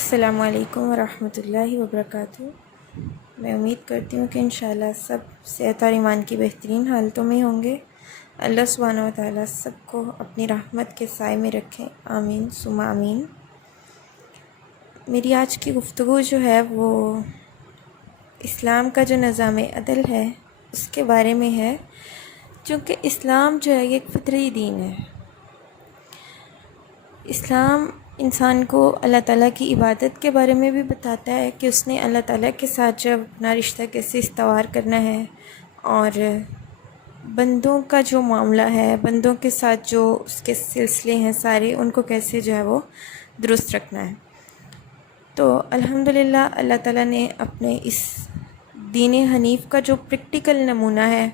السلام علیکم ورحمۃ اللہ وبرکاتہ۔ میں امید کرتی ہوں کہ انشاءاللہ سب صحت اور ایمان کی بہترین حالتوں میں ہوں گے۔ اللہ سبحانہ و تعالیٰ سب کو اپنی رحمت کے سائے میں رکھیں، آمین ثم آمین۔ میری آج کی گفتگو جو ہے وہ اسلام کا جو نظام عدل ہے اس کے بارے میں ہے، چونکہ اسلام جو ہے یہ ایک فطری دین ہے۔ اسلام انسان کو اللہ تعالیٰ کی عبادت کے بارے میں بھی بتاتا ہے کہ اس نے اللہ تعالیٰ کے ساتھ جب اپنا رشتہ کیسے استوار کرنا ہے، اور بندوں کا جو معاملہ ہے، بندوں کے ساتھ جو اس کے سلسلے ہیں سارے، ان کو کیسے جو ہے وہ درست رکھنا ہے۔ تو الحمدللہ اللہ تعالیٰ نے اپنے اس دین حنیف کا جو پریکٹیکل نمونہ ہے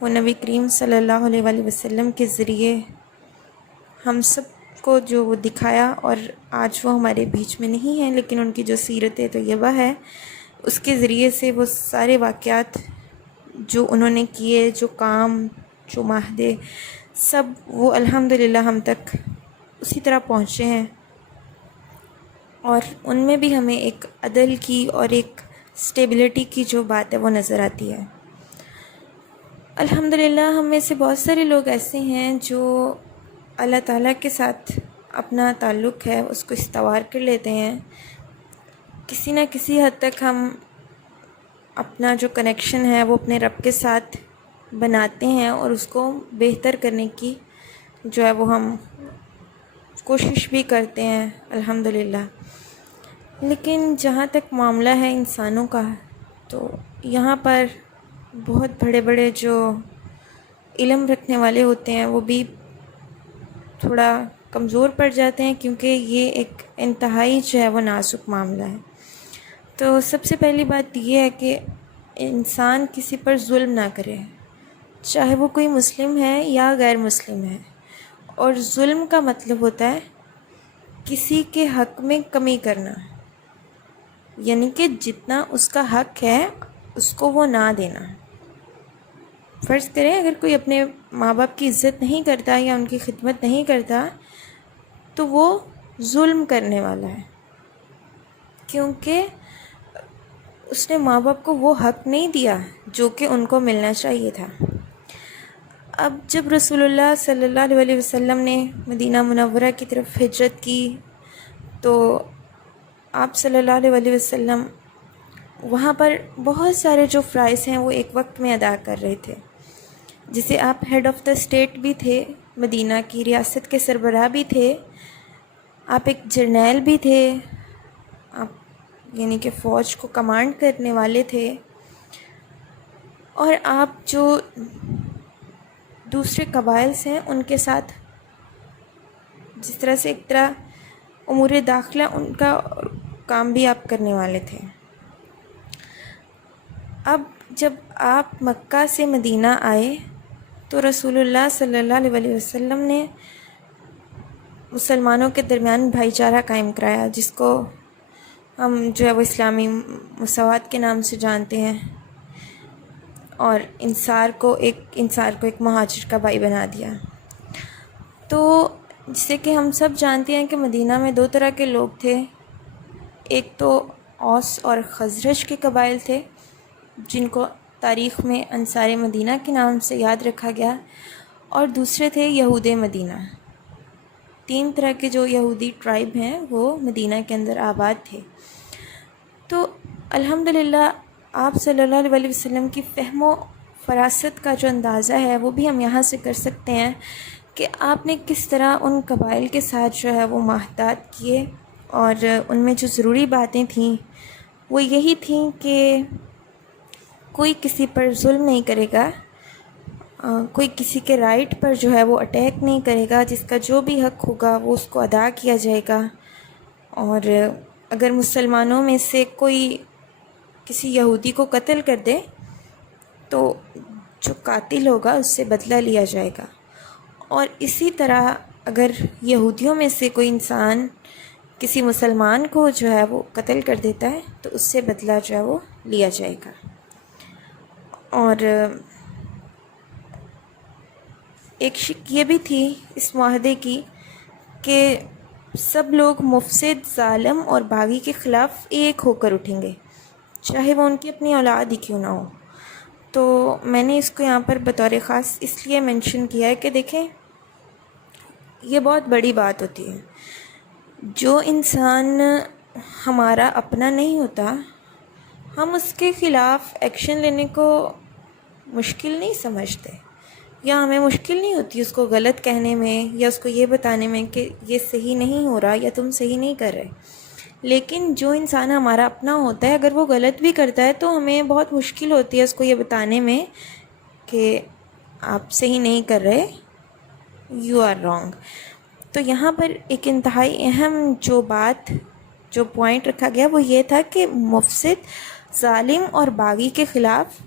وہ نبی کریم صلی اللہ علیہ وآلہ وسلم کے ذریعے ہم سب کو جو وہ دکھایا، اور آج وہ ہمارے بیچ میں نہیں ہیں لیکن ان کی جو سیرت طیبہ ہے اس کے ذریعے سے وہ سارے واقعات جو انہوں نے کیے، جو کام، جو معاہدے، سب وہ الحمدللہ ہم تک اسی طرح پہنچے ہیں، اور ان میں بھی ہمیں ایک عدل کی اور ایک سٹیبلٹی کی جو بات ہے وہ نظر آتی ہے۔ الحمدللہ ہم میں سے بہت سارے لوگ ایسے ہیں جو اللہ تعالیٰ کے ساتھ اپنا تعلق ہے اس کو استوار کر لیتے ہیں۔ کسی نہ کسی حد تک ہم اپنا جو کنیکشن ہے وہ اپنے رب کے ساتھ بناتے ہیں، اور اس کو بہتر کرنے کی جو ہے وہ ہم کوشش بھی کرتے ہیں الحمدللہ۔ لیکن جہاں تک معاملہ ہے انسانوں کا، تو یہاں پر بہت بڑے بڑے جو علم رکھنے والے ہوتے ہیں وہ بھی تھوڑا کمزور پڑ جاتے ہیں، کیونکہ یہ ایک انتہائی جو ہے وہ نازک معاملہ ہے۔ تو سب سے پہلی بات یہ ہے کہ انسان کسی پر ظلم نہ کرے، چاہے وہ کوئی مسلم ہے یا غیر مسلم ہے۔ اور ظلم کا مطلب ہوتا ہے کسی کے حق میں کمی کرنا، یعنی کہ جتنا اس کا حق ہے اس کو وہ نہ دینا۔ فرض کریں اگر کوئی اپنے ماں باپ کی عزت نہیں کرتا یا ان کی خدمت نہیں کرتا تو وہ ظلم کرنے والا ہے، کیونکہ اس نے ماں باپ کو وہ حق نہیں دیا جو کہ ان کو ملنا چاہیے تھا۔ اب جب رسول اللہ صلی اللہ علیہ وسلم نے مدینہ منورہ کی طرف ہجرت کی تو آپ صلی اللہ علیہ وسلم وہاں پر بہت سارے جو فرائض ہیں وہ ایک وقت میں ادا کر رہے تھے۔ جسے آپ ہیڈ آف دا اسٹیٹ بھی تھے، مدینہ کی ریاست کے سربراہ بھی تھے، آپ ایک جرنیل بھی تھے، آپ یعنی کہ فوج کو کمانڈ کرنے والے تھے، اور آپ جو دوسرے قبائل ہیں ان کے ساتھ جس طرح سے ایک طرح امور داخلہ ان کا کام بھی آپ کرنے والے تھے۔ اب جب آپ مکہ سے مدینہ آئے تو رسول اللہ صلی اللہ علیہ وسلم نے مسلمانوں کے درمیان بھائی چارہ قائم کرایا، جس کو ہم جو ہے وہ اسلامی مساوات کے نام سے جانتے ہیں، اور انصار کو ایک مہاجر کا بھائی بنا دیا۔ تو جسے کہ ہم سب جانتے ہیں کہ مدینہ میں دو طرح کے لوگ تھے، ایک تو اوس اور خزرج کے قبائل تھے جن کو تاریخ میں انصار مدینہ کے نام سے یاد رکھا گیا، اور دوسرے تھے یہود مدینہ۔ تین طرح کے جو یہودی ٹرائب ہیں وہ مدینہ کے اندر آباد تھے۔ تو الحمدللہ آپ صلی اللہ علیہ وسلم کی فہم و فراست کا جو اندازہ ہے وہ بھی ہم یہاں سے کر سکتے ہیں کہ آپ نے کس طرح ان قبائل کے ساتھ جو ہے وہ معاہدات کیے، اور ان میں جو ضروری باتیں تھیں وہ یہی تھیں کہ کوئی کسی پر ظلم نہیں کرے گا، کوئی کسی کے رائٹ پر جو ہے وہ اٹیک نہیں کرے گا، جس کا جو بھی حق ہوگا وہ اس کو ادا کیا جائے گا، اور اگر مسلمانوں میں سے کوئی کسی یہودی کو قتل کر دے تو جو قاتل ہوگا اس سے بدلہ لیا جائے گا، اور اسی طرح اگر یہودیوں میں سے کوئی انسان کسی مسلمان کو جو ہے وہ قتل کر دیتا ہے تو اس سے بدلہ جو ہے وہ لیا جائے گا۔ اور ایک شک یہ بھی تھی اس معاہدے کی کہ سب لوگ مفسد، ظالم اور باغی کے خلاف ایک ہو کر اٹھیں گے، چاہے وہ ان کی اپنی اولاد ہی کیوں نہ ہو۔ تو میں نے اس کو یہاں پر بطور خاص اس لیے مینشن کیا ہے کہ دیکھیں، یہ بہت بڑی بات ہوتی ہے۔ جو انسان ہمارا اپنا نہیں ہوتا، ہم اس کے خلاف ایکشن لینے کو مشکل نہیں سمجھتے، یا ہمیں مشکل نہیں ہوتی اس کو غلط کہنے میں یا اس کو یہ بتانے میں کہ یہ صحیح نہیں ہو رہا یا تم صحیح نہیں کر رہے۔ لیکن جو انسان ہمارا اپنا ہوتا ہے، اگر وہ غلط بھی کرتا ہے تو ہمیں بہت مشکل ہوتی ہے اس کو یہ بتانے میں کہ آپ صحیح نہیں کر رہے، یو آر رانگ۔ تو یہاں پر ایک انتہائی اہم جو پوائنٹ رکھا گیا وہ یہ تھا کہ مفسد، ظالم اور باغی کے خلاف،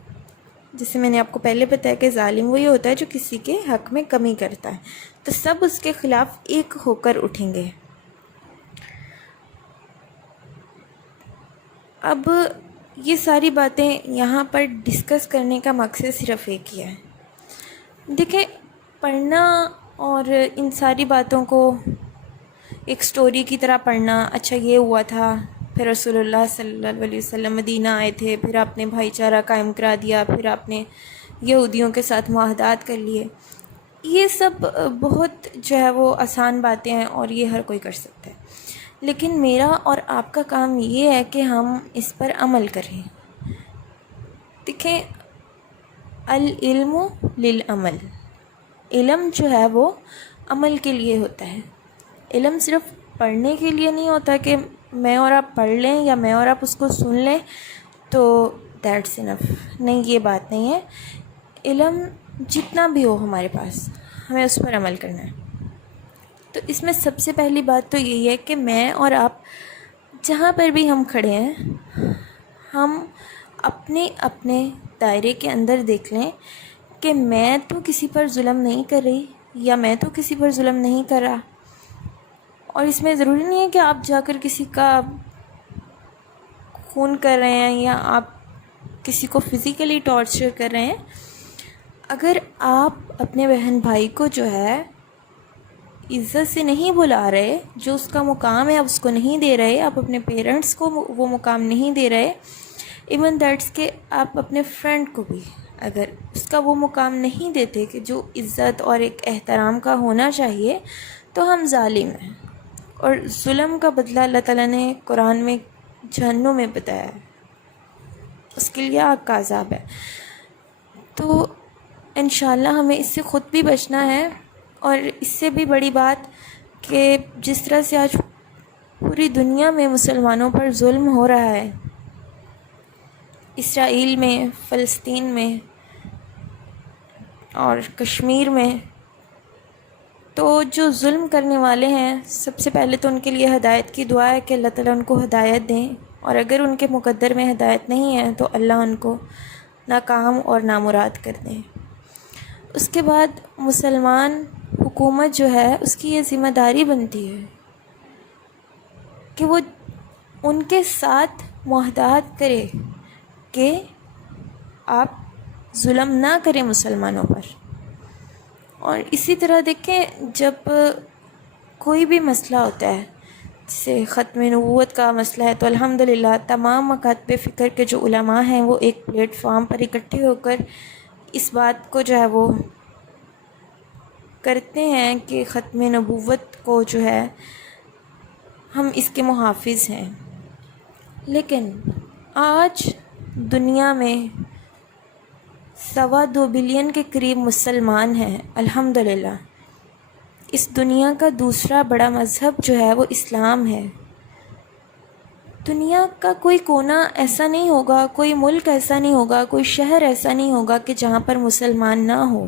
جسے میں نے آپ کو پہلے بتایا کہ ظالم وہی ہوتا ہے جو کسی کے حق میں کمی کرتا ہے، تو سب اس کے خلاف ایک ہو کر اٹھیں گے۔ اب یہ ساری باتیں یہاں پر ڈسکس کرنے کا مقصد صرف ایک ہی ہے۔ دیکھیں، پڑھنا اور ان ساری باتوں کو ایک سٹوری کی طرح پڑھنا، اچھا یہ ہوا تھا، پھر رسول اللہ صلی اللہ علیہ وسلم مدینہ آئے تھے، پھر آپ نے بھائی چارہ قائم کرا دیا، پھر آپ نے یہودیوں کے ساتھ معاہدات کر لیے، یہ سب بہت جو ہے وہ آسان باتیں ہیں اور یہ ہر کوئی کر سکتا ہے۔ لیکن میرا اور آپ کا کام یہ ہے کہ ہم اس پر عمل کریں۔ دیکھیں، العلم للعمل، علم جو ہے وہ عمل کے لیے ہوتا ہے۔ علم صرف پڑھنے کے لیے نہیں ہوتا کہ میں اور آپ پڑھ لیں یا میں اور آپ اس کو سن لیں تو دیٹس انف، نہیں، یہ بات نہیں ہے۔ علم جتنا بھی ہو ہمارے پاس، ہمیں اس پر عمل کرنا ہے۔ تو اس میں سب سے پہلی بات تو یہی ہے کہ میں اور آپ جہاں پر بھی ہم کھڑے ہیں، ہم اپنے اپنے دائرے کے اندر دیکھ لیں کہ میں تو کسی پر ظلم نہیں کر رہی یا میں تو کسی پر ظلم نہیں کر رہا۔ اور اس میں ضروری نہیں ہے کہ آپ جا کر کسی کا خون کر رہے ہیں یا آپ کسی کو فزیکلی ٹارچر کر رہے ہیں۔ اگر آپ اپنے بہن بھائی کو جو ہے عزت سے نہیں بلا رہے، جو اس کا مقام ہے آپ اس کو نہیں دے رہے، آپ اپنے پیرنٹس کو وہ مقام نہیں دے رہے، ایون دیٹس کہ آپ اپنے فرینڈ کو بھی اگر اس کا وہ مقام نہیں دیتے کہ جو عزت اور ایک احترام کا ہونا چاہیے، تو ہم ظالم ہیں۔ اور ظلم کا بدلہ اللہ تعالیٰ نے قرآن میں جہنم میں بتایا ہے، اس کے لیے آگ کا عذاب ہے۔ تو انشاءاللہ ہمیں اس سے خود بھی بچنا ہے، اور اس سے بھی بڑی بات کہ جس طرح سے آج پوری دنیا میں مسلمانوں پر ظلم ہو رہا ہے، اسرائیل میں، فلسطین میں اور کشمیر میں، تو جو ظلم کرنے والے ہیں، سب سے پہلے تو ان کے لیے ہدایت کی دعا ہے کہ اللہ تعالیٰ ان کو ہدایت دیں، اور اگر ان کے مقدر میں ہدایت نہیں ہے تو اللہ ان کو ناکام اور نامراد کر دیں۔ اس کے بعد مسلمان حکومت جو ہے اس کی یہ ذمہ داری بنتی ہے کہ وہ ان کے ساتھ معاہدات کرے کہ آپ ظلم نہ کریں مسلمانوں پر۔ اور اسی طرح دیکھیں، جب کوئی بھی مسئلہ ہوتا ہے، جیسے ختم نبوت کا مسئلہ ہے، تو الحمدللہ تمام مکاتب فکر کے جو علماء ہیں وہ ایک پلیٹ فارم پر اکٹھے ہو کر اس بات کو جو ہے وہ کرتے ہیں کہ ختم نبوت کو جو ہے ہم اس کے محافظ ہیں۔ لیکن آج دنیا میں 2.25 بلین کے قریب مسلمان ہیں، الحمدللہ۔ اس دنیا کا دوسرا بڑا مذہب جو ہے وہ اسلام ہے۔ دنیا کا کوئی کونا ایسا نہیں ہوگا، کوئی ملک ایسا نہیں ہوگا، کوئی شہر ایسا نہیں ہوگا کہ جہاں پر مسلمان نہ ہو۔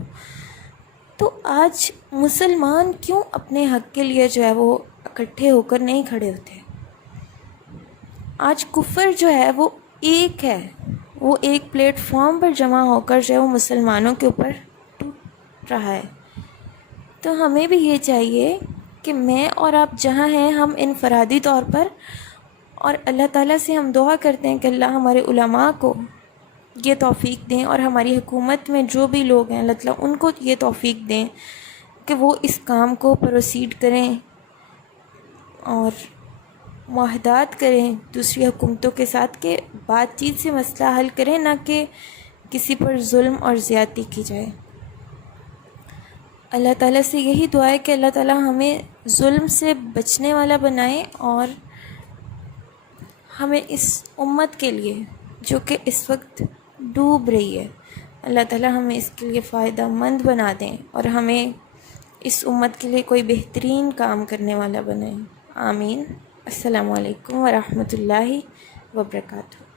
تو آج مسلمان کیوں اپنے حق کے لیے جو ہے وہ اکٹھے ہو کر نہیں کھڑے ہوتے؟ آج کفر جو ہے وہ ایک ہے، وہ ایک پلیٹ فارم پر جمع ہو کر جو ہے وہ مسلمانوں کے اوپر ٹوٹ رہا ہے۔ تو ہمیں بھی یہ چاہیے کہ میں اور آپ جہاں ہیں، ہم انفرادی طور پر، اور اللہ تعالیٰ سے ہم دعا کرتے ہیں کہ اللہ ہمارے علماء کو یہ توفیق دیں، اور ہماری حکومت میں جو بھی لوگ ہیں اللہ تعالیٰ ان کو یہ توفیق دیں کہ وہ اس کام کو پروسیڈ کریں، اور معاہدات کریں دوسری حکومتوں کے ساتھ کہ بات چیت سے مسئلہ حل کریں، نہ کہ کسی پر ظلم اور زیادتی کی جائے۔ اللہ تعالیٰ سے یہی دعا ہے کہ اللہ تعالیٰ ہمیں ظلم سے بچنے والا بنائے، اور ہمیں اس امت کے لیے جو کہ اس وقت ڈوب رہی ہے، اللہ تعالیٰ ہمیں اس کے لیے فائدہ مند بنا دیں اور ہمیں اس امت کے لیے کوئی بہترین کام کرنے والا بنائیں۔ آمین۔ السلام علیکم ورحمۃ اللہ وبرکاتہ۔